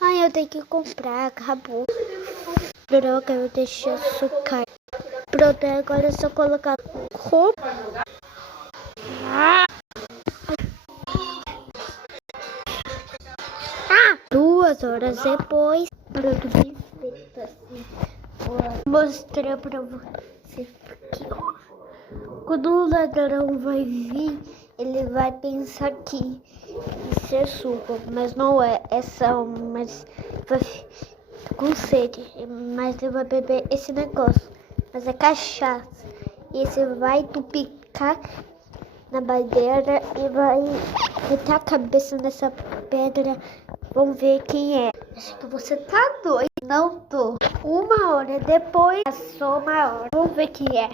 Ai, eu tenho que comprar, acabou. Droga, eu deixei açúcar. Pronto, agora é só colocar roupa. 2 horas depois, pronto, bem feito assim. Vou mostrar pra você aqui, ó. Quando o ladrão vai vir, ele vai pensar que isso é suco, mas não é, é sal, mas vai com sede, mas ele vai beber esse negócio, mas é cachaça. E você vai tupicar na madeira e vai meter a cabeça nessa pedra. Vamos ver quem é. Acho que você tá doido. Não tô. 1 hora depois, passou 1 hora. Vamos ver quem é.